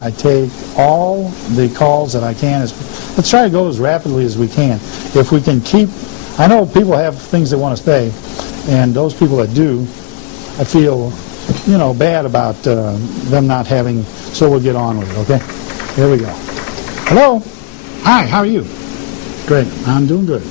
I take all the calls that I can. Let's try to go as rapidly as we can. If we can keep, I know people have things they want to say, and those people that do, I feel, bad about them not having, so we'll get on with it, okay? Here we go. Hello? Hi, how are you? Great, I'm doing good.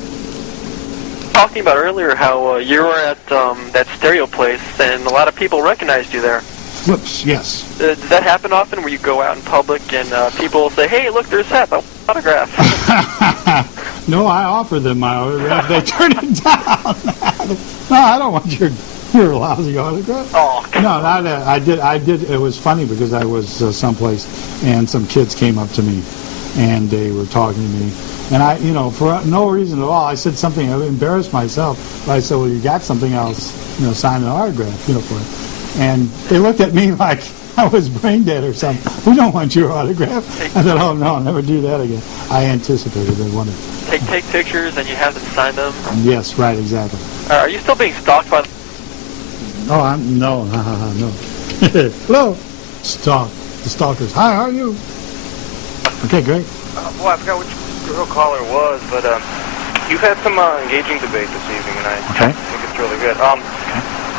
Talking about earlier how you were at that stereo place, and a lot of people recognized you there. Whoops, yes. Does that happen often where you go out in public and people say, hey, look, there's Hepp, I want an autograph? No, I offer them my autograph. They turn it down. No, I don't want your lousy autograph. Oh, no, I did. It was funny because I was someplace and some kids came up to me and they were talking to me. And I, for no reason at all, I said something, I embarrassed myself. But I said, well, you got something else, sign an autograph, for it. And they looked at me like I was brain dead or something. We don't want your autograph. I said, oh, no, I'll never do that again. I anticipated they wanted. Take pictures and you have them sign them? Yes, right, exactly. Are you still being stalked by... Oh, no. Hello. The stalkers. Hi, how are you? Okay, great. Well, I forgot which girl caller it was, but you've had some engaging debate this evening, and I think it's really good.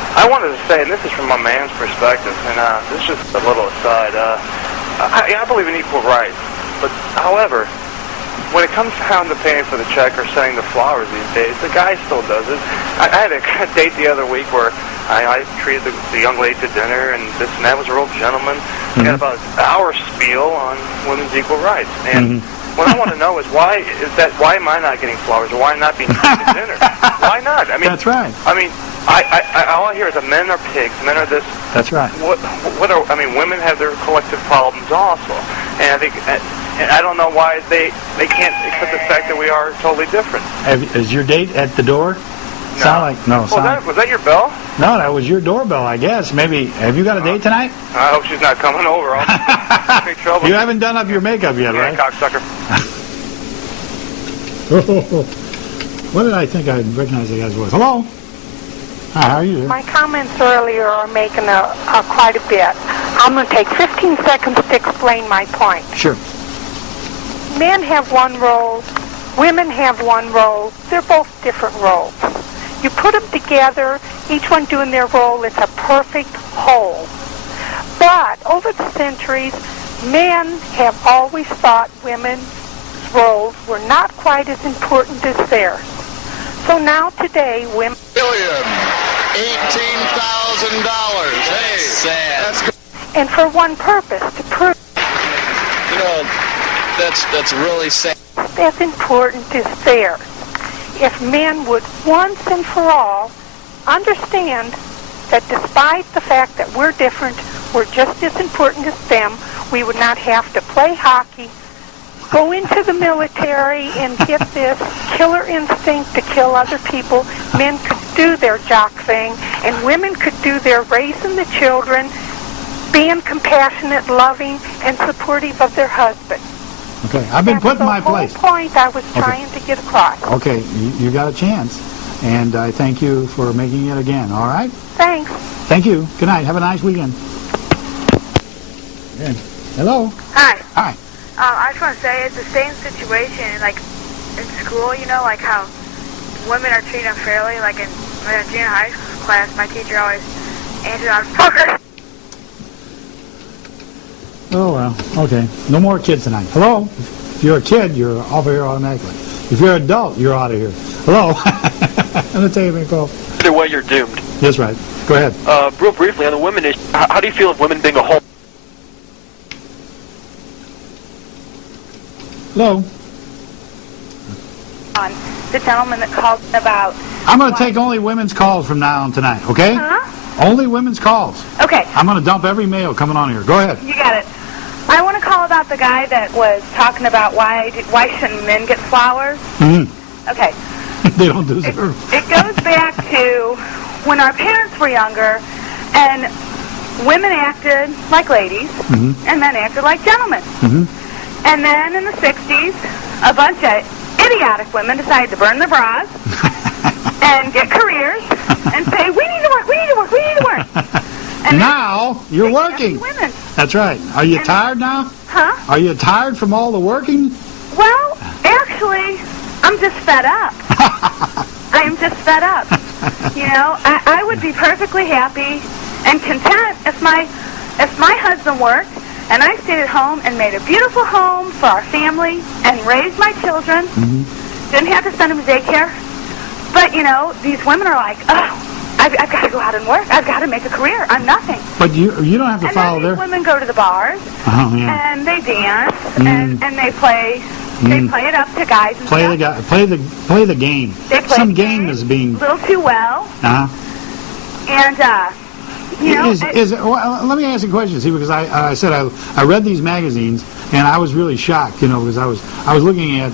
I wanted to say, and this is from a man's perspective, and this is just a little aside. I believe in equal rights, but however, when it comes down to paying for the check or sending the flowers these days, the guy still does it. I had a date the other week where I treated the young lady to dinner, and this and that was a real gentleman. We had about an hour spiel on women's equal rights, and what I want to know is why am I not getting flowers, or why not being treated to dinner? Why not? I mean, that's right. I mean, all I hear is that men are pigs, men are this. That's right. Women have their collective problems also, and I think, and I don't know why they can't accept the fact that we are totally different. Is your date at the door? No. Was that your bell? No, that was your doorbell, I guess. Maybe. Have you got a date tonight? I hope she's not coming over. I'll big trouble. You haven't done up your makeup yet, right? Cocksucker. What did I think I recognized the guy's voice? Hello? Hi, how are you? My comments earlier are making quite a bit. I'm going to take 15 seconds to explain my point. Sure. Men have one role. Women have one role. They're both different roles. You put them together, each one doing their role, it's a perfect whole. But over the centuries, men have always thought women's roles were not quite as important as theirs. So now today, women... $18,000. Hey, sad. That's good. And for one purpose, to prove... That's really sad. As important as theirs. If men would once and for all understand that despite the fact that we're different, we're just as important as them, we would not have to play hockey, go into the military and get this killer instinct to kill other people. Men could do their jock thing, and women could do their raising the children, being compassionate, loving, and supportive of their husband. Okay, I've been put in my place. That's the whole point I was trying to get across. Okay, you got a chance, and I thank you for making it again, all right? Thanks. Thank you. Good night. Have a nice weekend. Good. Hello? Hi. Hi. I just want to say it's the same situation, like in school, like how women are treated unfairly. Like in junior high class, my teacher always answered on poker. Oh, well, okay. No more kids tonight. Hello? If you're a kid, you're over here automatically. If you're an adult, you're out of here. Hello? I'm going to take a call. Either way, you're doomed. That's right. Go ahead. Real briefly, on the women issue, how do you feel of women being a whole... Hello? The gentleman that called about... I'm going to take only women's calls from now on tonight, okay? Huh? Only women's calls. Okay. I'm going to dump every male coming on here. Go ahead. You got it. I want to call about the guy that was talking about why shouldn't men get flowers? Okay. They don't deserve it. It goes back to when our parents were younger, and women acted like ladies, and men acted like gentlemen. And then in the 60s, a bunch of idiotic women decided to burn their bras and get careers and say, we need to work, we need to work, we need to work. And now you're working. Women. That's right. Are you tired now? Huh? Are you tired from all the working? Well, actually, I'm just fed up. I am just fed up. You know, I would be perfectly happy and content if my husband worked and I stayed at home and made a beautiful home for our family and raised my children. Didn't have to send them to daycare. But, you know, these women are like, oh, I've got to go out and work. I've got to make a career. I'm nothing. But you don't have to follow And their... then these women go to the bars and they dance and they play. They play it up to guys and Play stuff. play the game. They play Some the game is being... a little too well. And, you know... well, let me ask you a question, see, because I said I read these magazines, and I was really shocked, you know, because I was looking at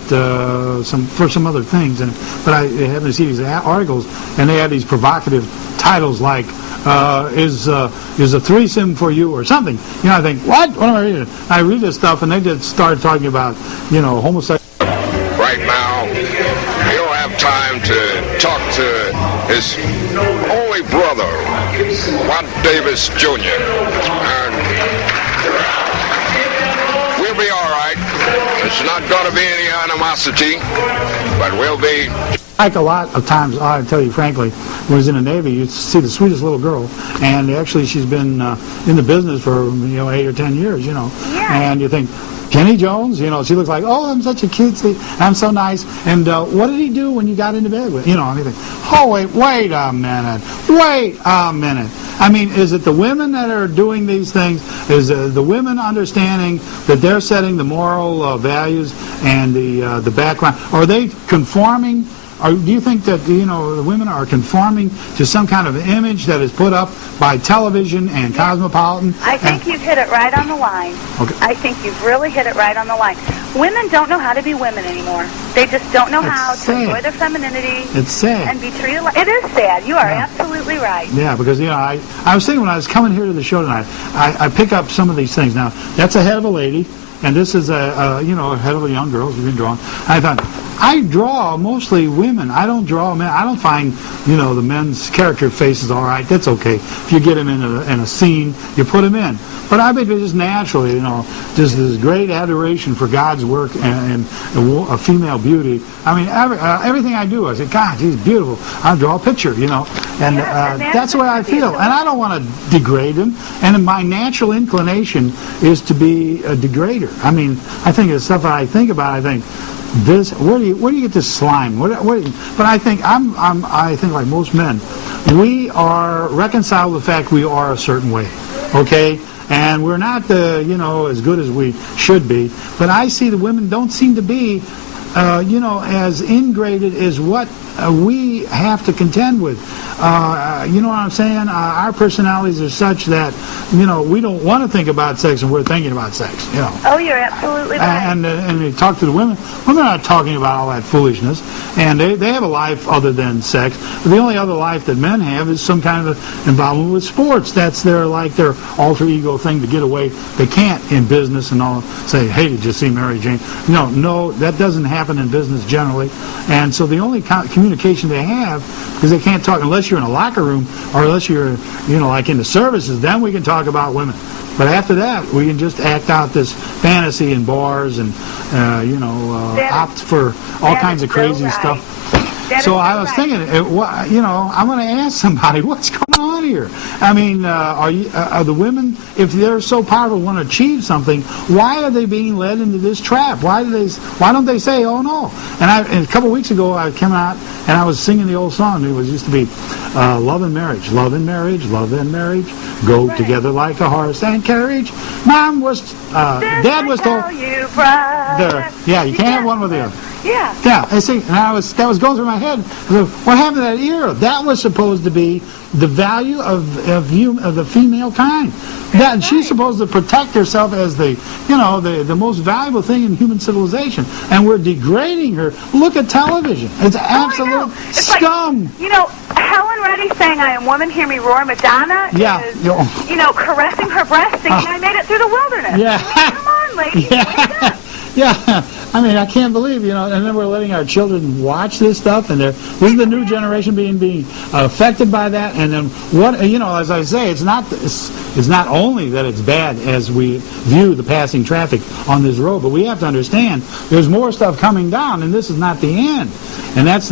some other things, but I happened to see these articles, and they had these provocative titles like, is a threesome for you or something. You know, I think, what am I reading? I read this stuff, and they just started talking about, you know, homosexuality. Right now, you don't have time to talk to his only brother, Watt Davis Jr. And we'll be all right. There's not going to be any animosity, but we'll be... Like a lot of times, I tell you frankly, when I was in the Navy, you see the sweetest little girl, and actually she's been in the business for 8 or 10 years, you know. Yeah. And you think, Kenny Jones, you know, she looks like, oh, I'm such a cutesy, I'm so nice. And what did he do when you got into bed with, you know? And you think, oh wait a minute. I mean, is it the women that are doing these things? Is the women understanding that they're setting the moral values and the background? Are they conforming? Or do you think that, you know, the women are conforming to some kind of image that is put up by television and Cosmopolitan? I think you've hit it right on the line. Okay. I think you've really hit it right on the line. Women don't know how to be women anymore. They just don't know how to enjoy their femininity. It's sad. And be treated like... It is sad. You are absolutely right. Yeah, because, you know, I was thinking when I was coming here to the show tonight, I pick up some of these things. Now, that's a head of a lady, and this is a head of a young girl who's been drawing. I thought, I draw mostly women. I don't draw men. I don't find, you know, the men's character faces all right. That's okay. If you get them in a scene, you put them in. But I think it's just naturally, you know, just this great adoration for God's work and a female beauty. I mean, everything I do, I say, God, she's beautiful. I'll draw a picture, you know. And that's the way I feel. And I don't want to degrade them. And my natural inclination is to be a degrader. I mean, I think the stuff that I think about, I think, this, where do you get this slime? But I think I think like most men, we are reconciled with the fact we are a certain way, okay? And we're not as good as we should be. But I see the women don't seem to be as ingrained as what we have to contend with. You know what I'm saying? Our personalities are such that, you know, we don't want to think about sex and we're thinking about sex, you know. Oh, you're absolutely right. And you talk to the women, women are not talking about all that foolishness. And they have a life other than sex. But the only other life that men have is some kind of involvement with sports. That's their alter ego thing to get away. They can't in business and all say, hey, did you see Mary Jane? No, that doesn't happen in business generally. And so the only communication they have, because they can't talk unless you're in a locker room or unless you're, like in the services, then we can talk about women. But after that, we can just act out this fantasy in bars and, opt for all kinds of crazy stuff. So I was thinking, I'm going to ask somebody, what's going on here? I mean, are the women, if they're so powerful, want to achieve something, why are they being led into this trap? Why don't they say, oh no? And a couple of weeks ago, I came out and I was singing the old song. It used to be love and marriage, love and marriage, love and marriage, go together like a horse and carriage. Dad was told. You can't have one with the other. Yeah. Yeah, I see. And that was going through my head. What happened to that era? That was supposed to be the value of the female kind. And she's supposed to protect herself as the most valuable thing in human civilization. And we're degrading her. Look at television. It's absolute scum. Like, Helen Reddy saying, "I am woman, hear me roar." Madonna is, caressing her breast, thinking, "I made it through the wilderness." Yeah. Come on, lady. Yeah. I mean, I can't believe, and then we're letting our children watch this stuff, and this is the new generation being affected by that. And then what, as I say, it's not only that it's bad as we view the passing traffic on this road, but we have to understand there's more stuff coming down, and this is not the end. And that's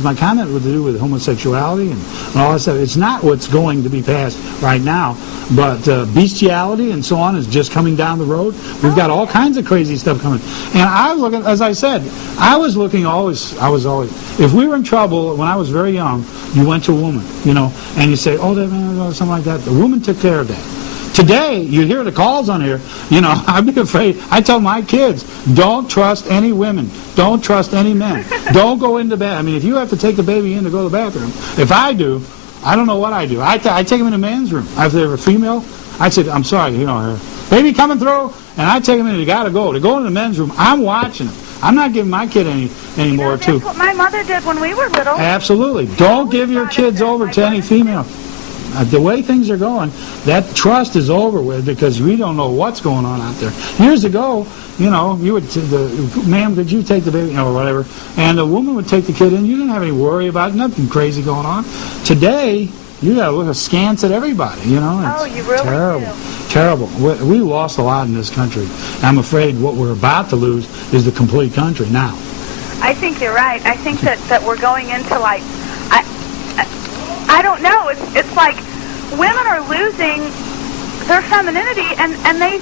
my comment with to do with homosexuality and all that stuff. It's not what's going to be passed right now, but bestiality and so on is just coming down the road. We've got all kinds of crazy stuff coming. And I was looking, as I said, I was always, if we were in trouble when I was very young, you went to a woman, and you say, oh, that man, something like that. The woman took care of that. Today, you hear the calls on here, I'd be afraid. I tell my kids, don't trust any women. Don't trust any men. Don't go into bed. I mean, if you have to take the baby in to go to the bathroom, if I do, I don't know what I do. I take them in the men's room. If they were female, I said, I'm sorry, baby coming through, and I take them in, they got to go. They go in the men's room. I'm watching them. I'm not giving my kid any more, too. That's what my mother did when we were little. Absolutely. Don't give your kids over to any female. The way things are going, that trust is over with because we don't know what's going on out there. Years ago, you would, ma'am, could you take the baby, or whatever, and the woman would take the kid in. You didn't have any worry about it, nothing crazy going on. Today, you got to look askance at everybody, Oh, you really terrible. do. Terrible. We lost a lot in this country. I'm afraid what we're about to lose is the complete country now. I think you're right. I think that we're going into I don't know. It's like women are losing their femininity, and they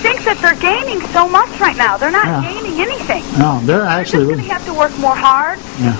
think that they're gaining so much right now. They're not gaining anything. No, they're actually going to have to work more hard. Yeah.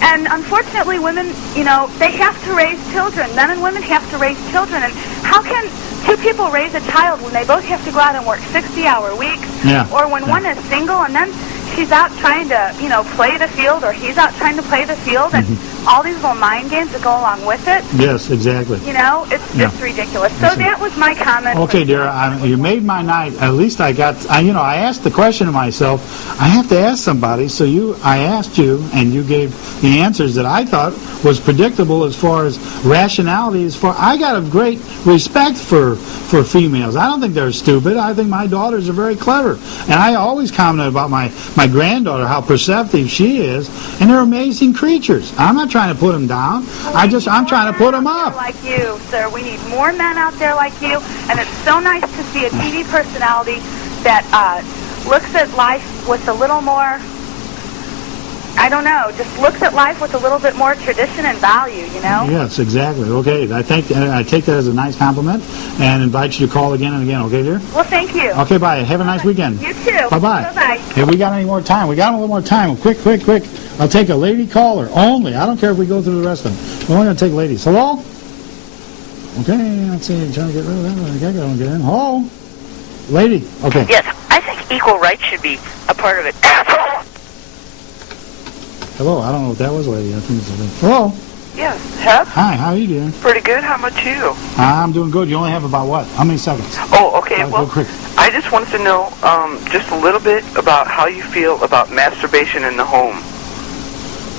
And unfortunately, women, they have to raise children. Men and women have to raise children. And how can two people raise a child when they both have to go out and work 60-hour weeks? Yeah. Or when one is single and then she's out trying to, play the field, or he's out trying to play the field, and all these little mind games that go along with it. Yes, exactly. It's ridiculous. So that was my comment. Okay, dear, you made my night. At least I asked the question to myself. I have to ask somebody. So I asked you, and you gave the answers that I thought was predictable as far as rationality. I got a great respect for females. I don't think they're stupid. I think my daughters are very clever. And I always commented about my granddaughter, how perceptive she is, and they're amazing creatures. I'm not trying to put them down. I'm trying to put them up. Like you, sir. We need more men out there like you, and it's so nice to see a TV personality that looks at life with a little more, just looks at life with a little bit more tradition and value, Yes, exactly. Okay, I take that as a nice compliment and invite you to call again and again, okay, dear? Well, thank you. Okay, bye. Have a nice weekend. You too. Bye-bye. Bye-bye. Hey, we got any more time? We got a little more time. Quick. I'll take a lady caller only. I don't care if we go through the rest of them. We're only going to take ladies. Hello? Okay, let's see. I'm trying to get rid of that. I don't get in. Hello? Lady. Okay. Yes, I think equal rights should be a part of it. Asshole! Hello, I don't know what that was, lady. I think it's a lady. Hello? Yes, Hepp? Hi, how are you doing? Pretty good. How about you? I'm doing good. You only have about what? How many seconds? Oh, okay. Go quick. I just wanted to know just a little bit about how you feel about masturbation in the home.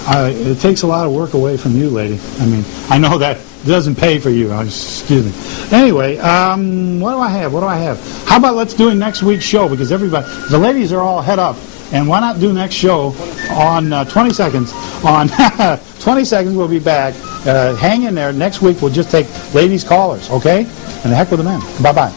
It takes a lot of work away from you, lady. I mean, I know that doesn't pay for you. Excuse me. Anyway, what do I have? How about let's do next week's show, because the ladies are all head up. And why not do next show on 20 seconds? On 20 seconds, we'll be back. Hang in there. Next week, we'll just take ladies' callers, okay? And the heck with the men. Bye-bye.